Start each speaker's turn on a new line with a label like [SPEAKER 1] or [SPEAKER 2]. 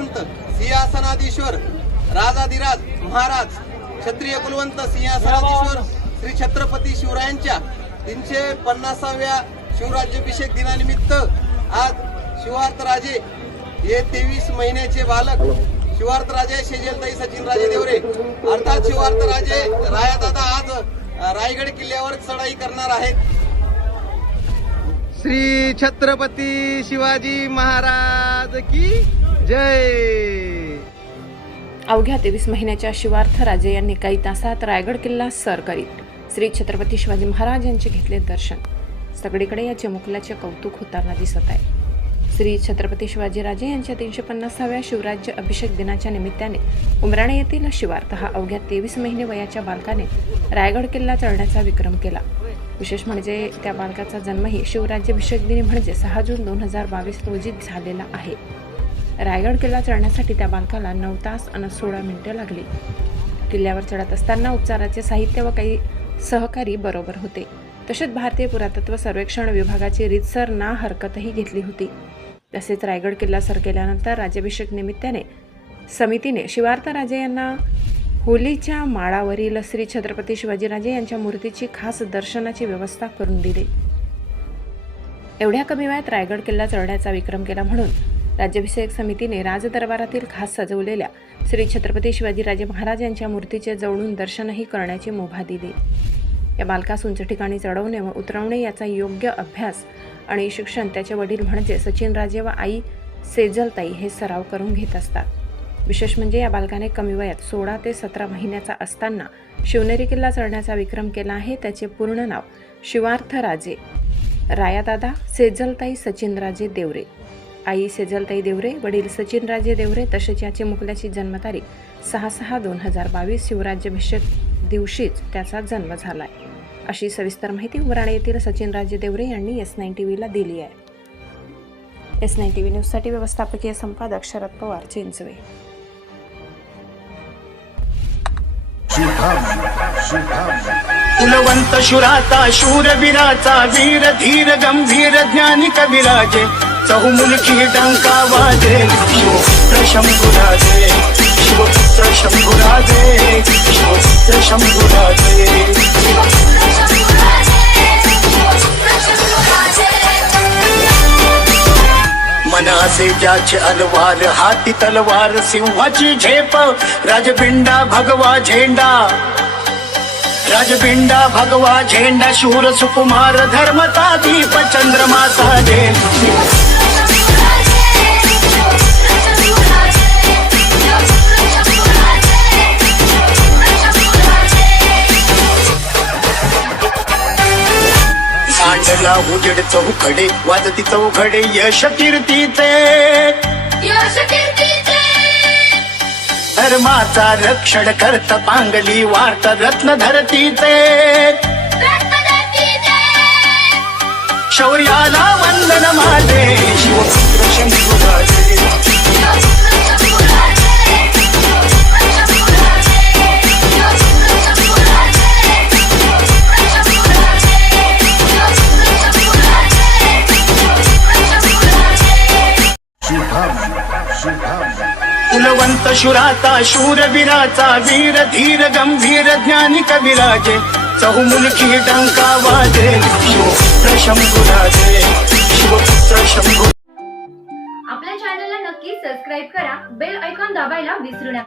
[SPEAKER 1] कुलवंत सिंहासनाधीश्वर राजाधिराज महाराज क्षत्रिय कुलवंत सिंहासनाधीश्वर श्री छत्रपती शिवरायांच्या तीनशे पन्नासाव्या शिवराज्याभिषेक दिनानिमित्त आज शिवार्थ राजे हे तेवीस महिन्याचे बालक शिवार्थ राजे शेजलताई सचिन राजे देवरे अर्थात शिवार्थ राजे रायादादा आज रायगड किल्ल्यावर चढाई करणार आहेत. श्री छत्रपती शिवाजी महाराज की जय!
[SPEAKER 2] अवघ्या तेवीस महिन्याच्या शिवार्थ राजे यांनी काही तासात रायगड किल्ला सर करीत श्री छत्रपती शिवाजी महाराज यांचे घेतले दर्शन. सगळीकडे या चिमुकल्याचे कौतुक होताना दिसत आहे. श्री छत्रपती शिवाजी राजे यांच्या तीनशे पन्नासाव्या शिवराज्य अभिषेक दिनाच्या निमित्ताने उमराणे येथील शिवार्थ हा अवघ्या तेवीस महिने वयाच्या बालकाने रायगड किल्ला चढण्याचा विक्रम केला. विशेष म्हणजे त्या बालकाचा जन्मही शिवराज्याभिषेक दिनी म्हणजे सहा जून दोन हजार बावीस रोजी झालेला आहे. रायगड किल्ला चढण्यासाठी त्या बालकाला नऊ तास आणि सोळा मिनिटं लागली. किल्ल्यावर चढत असताना उपचाराचे साहित्य व काही सहकारी बरोबर होते. तसेच भारतीय पुरातत्व सर्वेक्षण विभागाची रीतसर ना हरकतही घेतली होती. तसेच रायगड किल्ला सर केल्यानंतर राज्याभिषेक निमित्ताने समितीने शिवार्थ राजे यांना होलीच्या माळावरील श्री छत्रपती शिवाजीराजे यांच्या मूर्तीची खास दर्शनाची व्यवस्था करून दिली. एवढ्या कमी वयात रायगड किल्ला चढण्याचा विक्रम केला म्हणून राज्याभिषेक समितीने राजदरबारातील खास सजवलेल्या श्री छत्रपती शिवाजीराजे महाराज यांच्या मूर्तीचे जवळून दर्शनही करण्याची मुभा दिली. या बालकास उंच ठिकाणी चढवणे व उतरवणे याचा योग्य अभ्यास आणि शिक्षण त्याचे वडील म्हणजे सचिनराजे व आई सेजलताई हे सराव करून घेत असतात. विशेष म्हणजे या बालकाने कमी वयात सोळा ते सतरा महिन्याचा असताना शिवनेरी किल्ला चढण्याचा विक्रम केला आहे. त्याचे पूर्ण नाव शिवार्थ राजे रायादादा सेजलताई सचिनराजे देवरे. आई सेजलताई देवरे वडील सचिनराजे देवरे तसेच याची मुकल्याची जन्मतारीख सहा सहा दोन हजार बावीस शिवराज्याभिषेक दिवशीच त्याचा जन्म झालाय. अशी सविस्तर माहिती उमराणे येथील सचिनराजे देवरे यांनी एस नाईन टी व्हीला दिली आहे. एस नाईन टी व्ही न्यूजसाठी व्यवस्थापकीय संपादक शरद पवार चिंचवे.
[SPEAKER 3] कुलवंत शुराचा शूरवीराचा वीर धीर गंभीर ज्ञानी कविराजे. चहुमुलकी डंका वाजे शिवपुत्र शंभुराजे शिवपुत्र शंभुराजे शिवपुत्र शंभुराजे मनाचे ज्याचे अलवार, हाती तलवार, सिंहाची झेप राजपिंडा भगवा झेंडा। राजपिंडा भगवा झेंडा, शूर सुकुमार, धर्मता दीप, चंद्रमा साजे। सांडला उजेड चौकडे वाजती चौघडे यश कीर्तीचे. धर्माचा रक्षण करत पांगली वार्त रत्न धरतीचे शौर्याला वंदन माझे. शिवपुत्र शंभुराजे. कुलवंत शुराचा शूरवीराचा वीर धीर गंभीर ज्ञानी कविराजे चहुमुलकी डंका वाजे शिवपुत्र शंभुराजे शिवपुत्र शंभु
[SPEAKER 4] आपल्या चॅनलला नक्की सबस्क्राईब करा बेल ऐकॉन दाबायला विसरू नका.